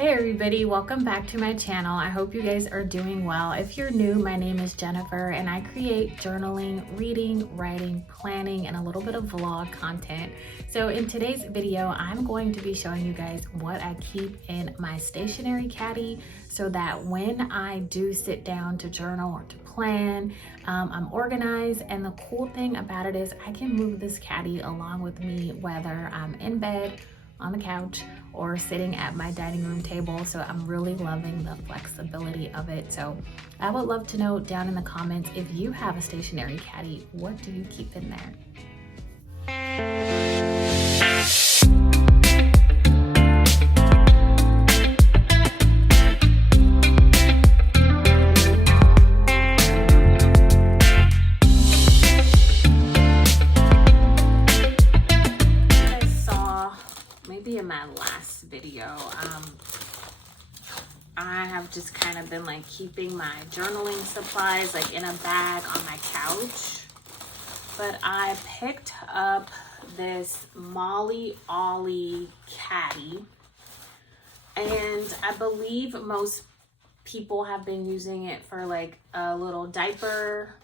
Hey everybody, welcome back to my channel. I hope you guys are doing well. If you're new, my name is Jennifer and I create journaling, reading, writing, planning, and a little bit of vlog content. So in today's video, I'm going to be showing you guys what I keep in my stationery caddy so that when I do sit down to journal or to plan, I'm organized. And the cool thing about it is I can move this caddy along with me, whether I'm in bed, on the couch, or sitting at my dining room table. So I'm really loving the flexibility of it. So I would love to know down in the comments, if you have a stationery caddy, what do you keep in there? In my last video, I have just kind of been like keeping my journaling supplies like in a bag on my couch, but I picked up this Mollie Ollie caddy, and I believe most people have been using it for like a little diaper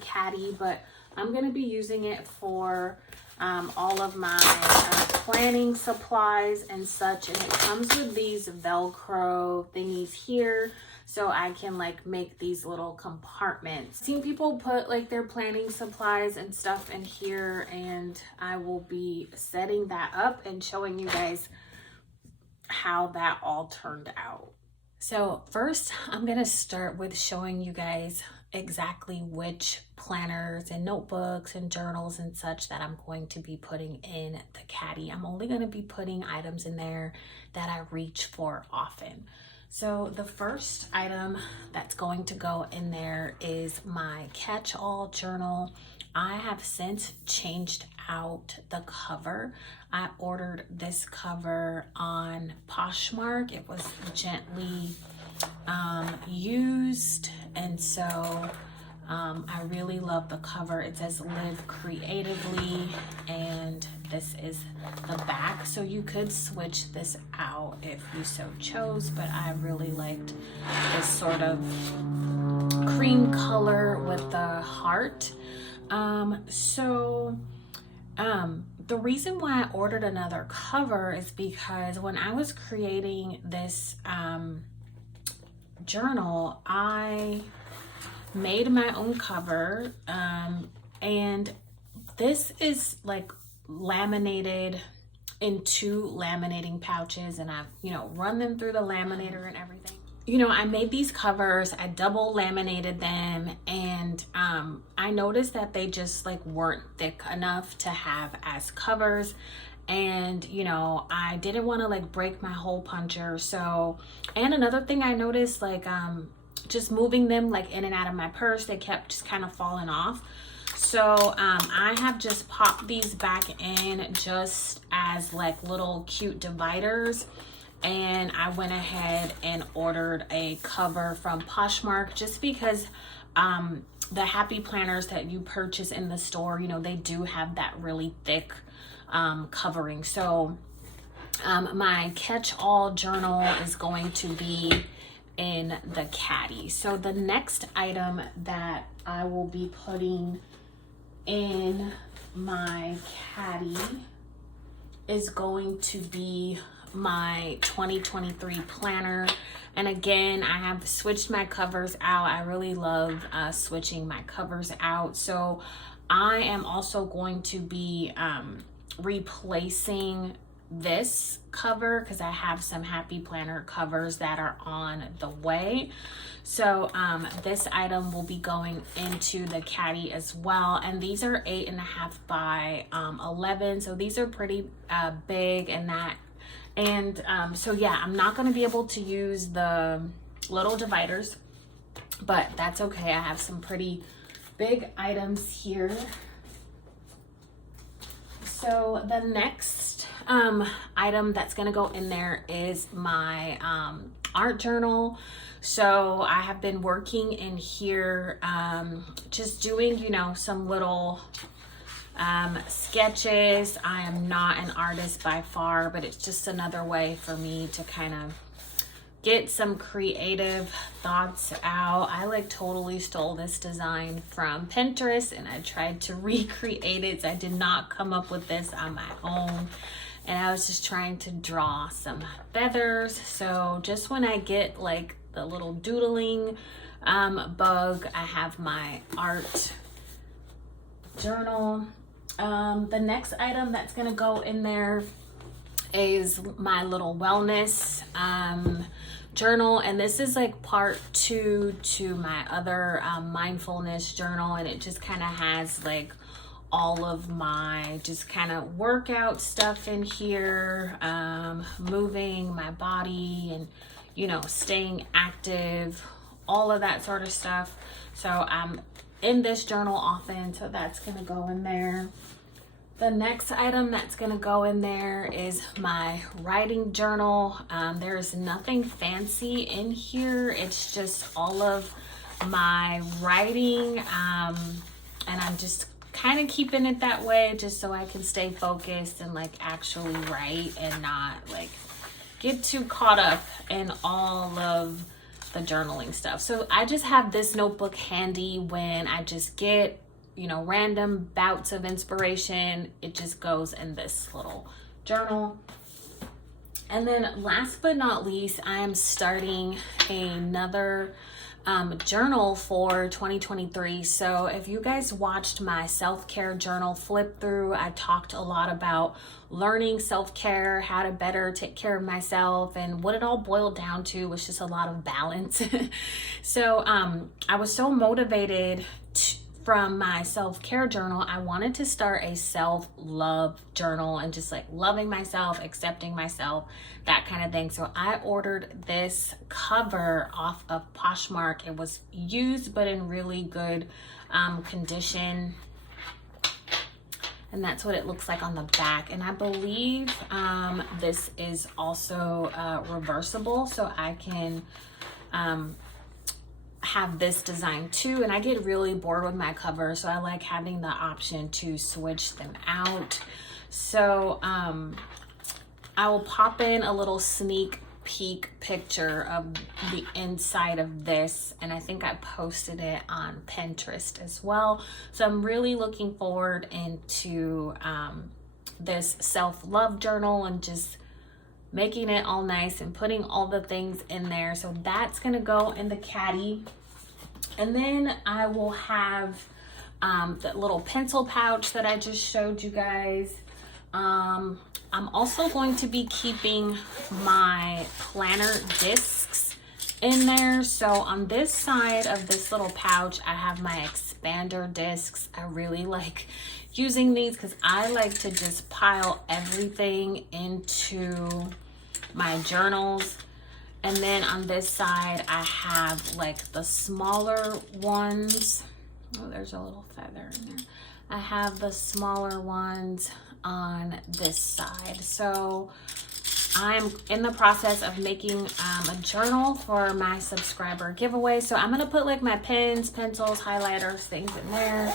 caddy, but I'm gonna be using it for all of my planning supplies and such. And it comes with these Velcro thingies here, so I can like make these little compartments. I've seen people put like their planning supplies and stuff in here, and I will be setting that up and showing you guys how that all turned out. So first, I'm gonna start with showing you guys exactly which planners and notebooks and journals and such that I'm going to be putting in the caddy. I'm only going to be putting items in there that I reach for often. So the first item that's going to go in there is my catch-all journal. I have since changed out the cover. I ordered this cover on Poshmark. It was gently used, and so I really love the cover. It says live creatively, and this is the back, so you could switch this out if you so chose, but I really liked this sort of cream color with the heart. The reason why I ordered another cover is because when I was creating this journal, I made my own cover, and this is like laminated in 2 laminating pouches, and I've run them through the laminator and everything. I made these covers, I double laminated them, and I noticed that they just like weren't thick enough to have as covers. And I didn't want to like break my hole puncher. So, and another thing I noticed, like just moving them like in and out of my purse, they kept just kind of falling off. So I have just popped these back in just as like little cute dividers. And I went ahead and ordered a cover from Poshmark just because the happy planners that you purchase in the store, they do have that really thick covering. So my catch-all journal is going to be in the caddy. So the next item that I will be putting in my caddy is going to be my 2023 planner. And again, I have switched my covers out. I really love switching my covers out. So I am also going to be replacing this cover because I have some happy planner covers that are on the way. So this item will be going into the caddy as well, and these are 8.5 by 11, so these are pretty big. So yeah, I'm not going to be able to use the little dividers, but that's okay. I have some pretty big items here. So the next item that's gonna go in there is my art journal. So I have been working in here, just doing, some little sketches. I am not an artist by far, but it's just another way for me to kind of get some creative thoughts out. I like totally stole this design from Pinterest and I tried to recreate it. So I did not come up with this on my own. And I was just trying to draw some feathers. So just when I get like the little doodling bug, I have my art journal. The next item that's gonna go in there is my little wellness journal, and this is like part 2 to my other mindfulness journal, and it just kind of has like all of my just kind of workout stuff in here, moving my body and, you know, staying active, all of that sort of stuff. So I'm in this journal often, so that's gonna go in there. The next item that's gonna go in there is my writing journal. There's nothing fancy in here. It's just all of my writing, and I'm just kind of keeping it that way just so I can stay focused and like actually write and not like get too caught up in all of the journaling stuff. So I just have this notebook handy when I just get, you know, random bouts of inspiration. It just goes in this little journal. And then last but not least, I am starting another journal for 2023. So if you guys watched my self-care journal flip through, I talked a lot about learning self-care, how to better take care of myself, and what it all boiled down to was just a lot of balance. So I was so motivated from my self-care journal, I wanted to start a self-love journal and just like loving myself, accepting myself, that kind of thing. So I ordered this cover off of Poshmark. It was used but in really good condition, and that's what it looks like on the back. And I believe this is also reversible, so I can have this design too. And I get really bored with my cover, so I like having the option to switch them out. So I will pop in a little sneak peek picture of the inside of this, and I think I posted it on Pinterest as well. So I'm really looking forward into this self-love journal and just making it all nice and putting all the things in there. So that's gonna go in the Caddy. And then I will have that little pencil pouch that I just showed you guys. I'm also going to be keeping my planner discs in there. So on this side of this little pouch, I have my expander discs. I really like using these because I like to just pile everything into my journals. And then on this side, I have like the smaller ones. Oh, there's a little feather in there. I have the smaller ones on this side. So I'm in the process of making a journal for my subscriber giveaway. So I'm gonna put like my pens, pencils, highlighters, things in there.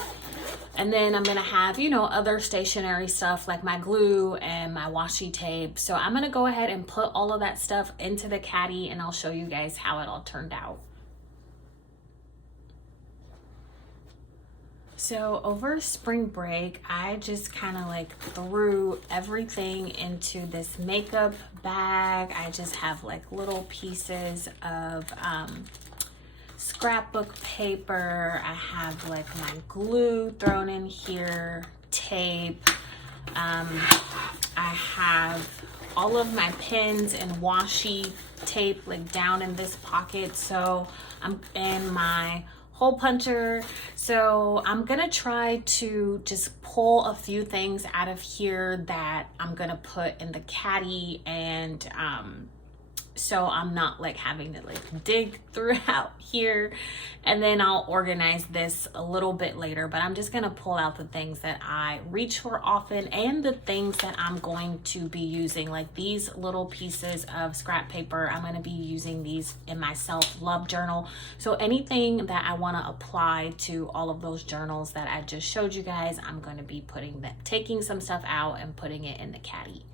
And then I'm gonna have, you know, other stationery stuff like my glue and my washi tape. So I'm gonna go ahead and put all of that stuff into the Caddy, and I'll show you guys how it all turned out. So over spring break, I just kind of like threw everything into this makeup bag. I just have like little pieces of scrapbook paper. I have like my glue thrown in here, tape. I have all of my pins and washi tape like down in this pocket. So I'm in my hole puncher. So I'm gonna try to just pull a few things out of here that I'm gonna put in the Caddy and so I'm not like having to like dig throughout here. And then I'll organize this a little bit later, but I'm just gonna pull out the things that I reach for often and the things that I'm going to be using, like these little pieces of scrap paper. I'm gonna be using these in my self-love journal. So anything that I wanna apply to all of those journals that I just showed you guys, I'm gonna be taking some stuff out and putting it in the Caddy.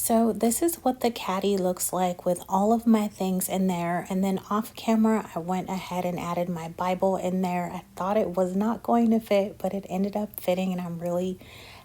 So this is what the Caddy looks like with all of my things in there. And then off camera, I went ahead and added my Bible in there. I thought it was not going to fit, but it ended up fitting, and I'm really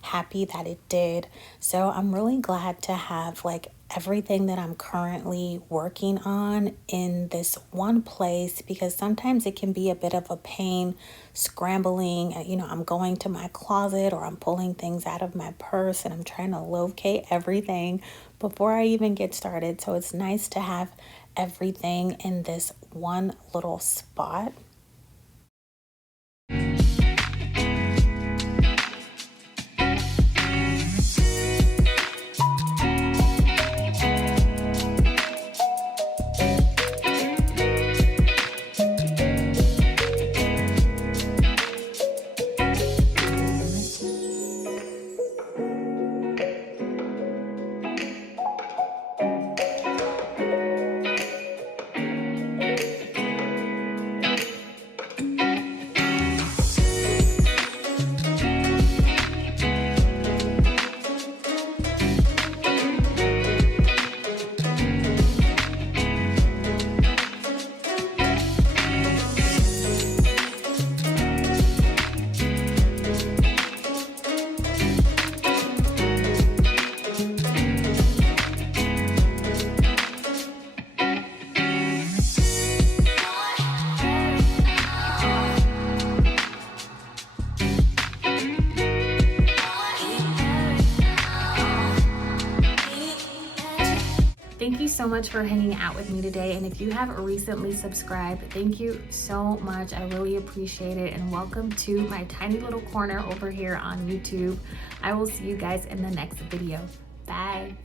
happy that it did. So I'm really glad to have like everything that I'm currently working on in this one place, because sometimes it can be a bit of a pain scrambling. You know, I'm going to my closet or I'm pulling things out of my purse and I'm trying to locate everything before I even get started. So it's nice to have everything in this one little spot. Thank you so much for hanging out with me today. And if you have recently subscribed, thank you so much. I really appreciate it. And welcome to my tiny little corner over here on YouTube. I will see you guys in the next video. Bye.